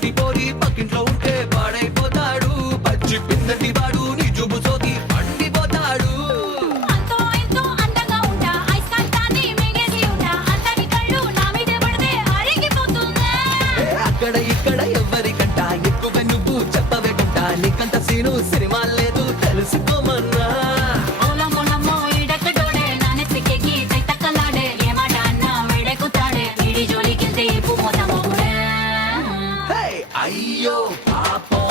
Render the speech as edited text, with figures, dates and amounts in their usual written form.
లాంటి పోరి పక్కింట్లో ఉంటే పాడైపోతాడు పచ్చి పిందటి వాడు నీ చూపు సోకి పండిపోతాడు అంతో ఎంతో అందంగా ఉంటా ఐస్కాంతాన్ని మింగేసి ఉంటా అందరి కళ్ళు నా మీదే పడితే అరిగిపోతుందా అక్కడ ఇక్కడ ఎవరికంట ఎక్కువ నువ్వు చెప్పవే గుంట నీకంత సీను సినిమా లేదు తెలుసుకోమన్నా ఓలమ్మో ఈడెక్కడోడే నా నెత్తికెక్కి తైతక్కలాడే ఏ మాట అన్నా వేడెక్కుతాడే వీడి జోలికెళ్తే ఇప్పు మోత మొగుడే అయ్యో పాపం